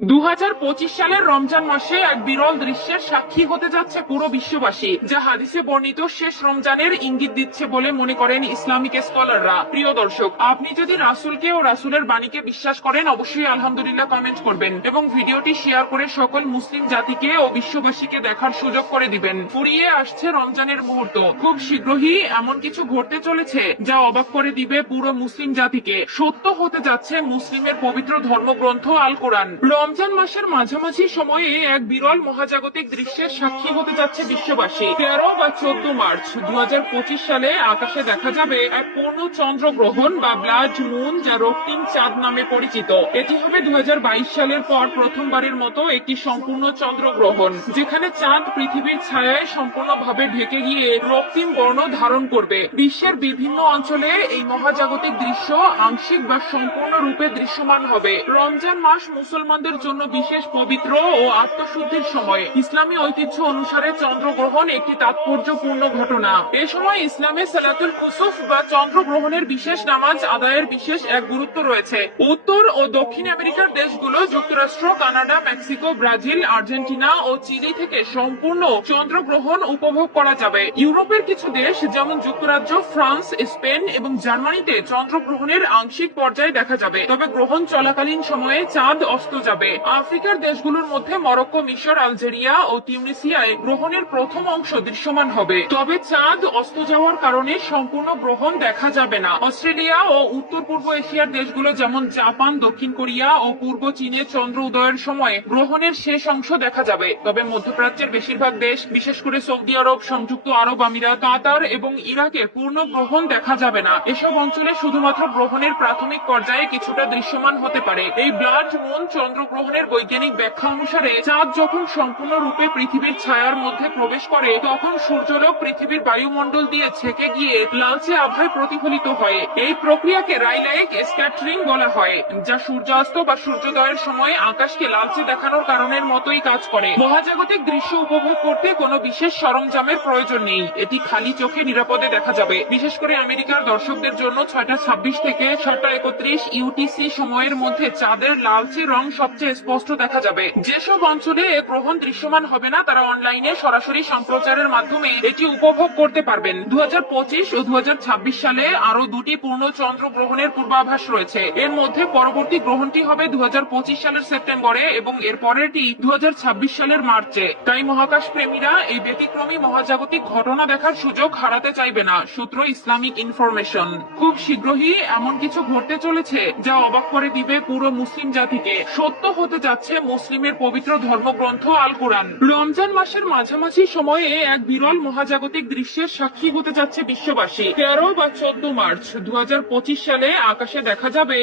2025 সালের রমজান মাসে এক বিরল দৃশ্যের সাক্ষী হতে যাচ্ছে পুরো বিশ্ববাসী, যা হাদিসে বর্ণিত শেষ রমজানের ইঙ্গিত দিচ্ছে বলে মনে করেন ইসলামিক স্কলাররা। প্রিয় দর্শক, আপনি যদি রাসূলকে ও রাসূলের বাণীকে বিশ্বাস করেন, অবশ্যই আলহামদুলিল্লাহ কমেন্ট করবেন এবং ভিডিওটি শেয়ার করে সকল মুসলিম জাতিকে ও বিশ্ববাসীকে দেখার সুযোগ করে দিবেন। ফুরিয়ে আসছে রমজানের মুহূর্ত, খুব শীঘ্রই এমন কিছু ঘটতে চলেছে যা অবাক করে দিবে পুরো মুসলিম জাতিকে। সত্য হতে যাচ্ছে মুসলিমের পবিত্র ধর্মগ্রন্থ আল কোরআন। রমজান মাসের মাঝামাঝি সময়ে এক বিরল মহাজাগতিক দৃশ্যের সাক্ষী হতে যাচ্ছে বিশ্ববাসী। 13 বা 14 মার্চ 2025 সালে আকাশে দেখা যাবে এক পূর্ণ চন্দ্রগ্রহণ বা ব্লাড মুন, যা রক্তিম চাঁদ নামে পরিচিত। এটি হবে 2022 সালের পর প্রথমবারের মতো একটি সম্পূর্ণ চন্দ্রগ্রহণ, যেখানে চাঁদ পৃথিবীর ছায়ায় সম্পূর্ণভাবে ঢেকে গিয়ে রক্তিম বর্ণ ধারণ করবে। বিশ্বের বিভিন্ন অঞ্চলে এই মহাজাগতিক দৃশ্য আংশিক বা সম্পূর্ণ রূপে দৃশ্যমান হবে। রমজান মাস মুসলমানদের জন্য বিশেষ পবিত্র ও আত্মশুদ্ধির সময়। ইসলামী ঐতিহ্য অনুসারে চন্দ্রগ্রহণ একটি তাৎপর্যপূর্ণ ঘটনা। এ সময় ইসলামে সালাতুল কুসুফ বা চন্দ্রগ্রহণের বিশেষ নামাজ আদায়ের বিশেষ এক গুরুত্ব রয়েছে। উত্তর ও দক্ষিণ আমেরিকার দেশগুলো, যুক্তরাষ্ট্র, কানাডা, মেক্সিকো, ব্রাজিল, আর্জেন্টিনা ও চিলি থেকে সম্পূর্ণ চন্দ্রগ্রহণ উপভোগ করা যাবে। ইউরোপের কিছু দেশ যেমন যুক্তরাজ্য, ফ্রান্স, স্পেন এবং জার্মানিতে চন্দ্রগ্রহণের আংশিক পর্যায়ে দেখা যাবে, তবে গ্রহণ চলাকালীন সময়ে চাঁদ অস্ত যাবে। আফ্রিকার দেশগুলোর মধ্যে মরক্কো, মিশর, আলজেরিয়া ও তিউনিসিয়ায় গ্রহণের প্রথম অংশ দৃশ্যমান হবে, তবে চাঁদ অস্ত যাওয়ার কারণে সম্পূর্ণ গ্রহণ দেখা যাবে না। অস্ট্রেলিয়া ও উত্তর পূর্ব এশিয়ার দেশগুলো যেমন জাপান, দক্ষিণ কোরিয়া ও পূর্ব চীনে চন্দ্র উদয়ের সময় গ্রহণের শেষ অংশ দেখা যাবে, তবে মধ্যপ্রাচ্যের বেশিরভাগ দেশ, বিশেষ করে সৌদি আরব, সংযুক্ত আরব আমিরাত, কাতার এবং ইরাকে পূর্ণ গ্রহণ দেখা যাবে না। এসব অঞ্চলে শুধুমাত্র গ্রহণের প্রাথমিক পর্যায়ে কিছুটা দৃশ্যমান হতে পারে। এই ব্লাড মুন চন্দ্রগ্রহণের বৈজ্ঞানিক ব্যাখ্যা অনুসারে চাঁদ যখন সম্পূর্ণরূপে পৃথিবীর ছায়ার মধ্যে প্রবেশ করে, তখন সূর্যালোক পৃথিবীর বায়ুমণ্ডল দিয়ে ছেকে গিয়ে লালচে আভায় প্রতিফলিত হয়। এই প্রক্রিয়াকে রাইলাইক স্ক্যাটারিং বলা হয়, যা সূর্যাস্ত বা সূর্যোদয়ের সময় আকাশকে লালচে দেখানোর কারণের মতোই কাজ করে। মহাজাগতিক দৃশ্য উপভোগ করতে কোনো বিশেষ সরঞ্জামের প্রয়োজন নেই, এটি খালি চোখে নিরাপদে দেখা যাবে। বিশেষ করে আমেরিকার দর্শকদের জন্য 6:26 থেকে 6:31 ইউটিসি সময়ের মধ্যে চাঁদের লালচে রং সবচেয়ে স্পষ্ট দেখা যাবে। যেসব অঞ্চলে গ্রহণ দৃশ্যমান হবে না, তারা অনলাইনে সরাসরি সম্প্রচারের মাধ্যমে এটি উপভোগ করতে পারবেন। 2025 ও 2026 সালে আরো দুটি পূর্ণ চন্দ্র গ্রহণের পূর্বাভাস রয়েছে। এর মধ্যে পরবর্তী গ্রহণটি হবে 2025 সালের সেপ্টেম্বরে এবং এর পরেরটি 2026 সালের মার্চে। তাই মহাকাশ প্রেমীরা এই ব্যতিক্রমী মহাজাগতিক ঘটনা দেখার সুযোগ হারাতে চাইবে না। সূত্র ইসলামিক ইনফরমেশন। খুব শীঘ্রই এমন কিছু ঘটতে চলেছে যা অবাক করে দিবে পুরো মুসলিম জাতিকে। সত্য হতে যাচ্ছে মুসলিমের পবিত্র ধর্মগ্রন্থ আল কোরআন। রমজান মাসের মাঝামাঝি সময়ে এক বিরল মহাজাগতিক দৃশ্যের সাক্ষী হতে যাচ্ছে বিশ্ববাসী। 13 বা 14 মার্চ 2025 সালে আকাশে দেখা যাবে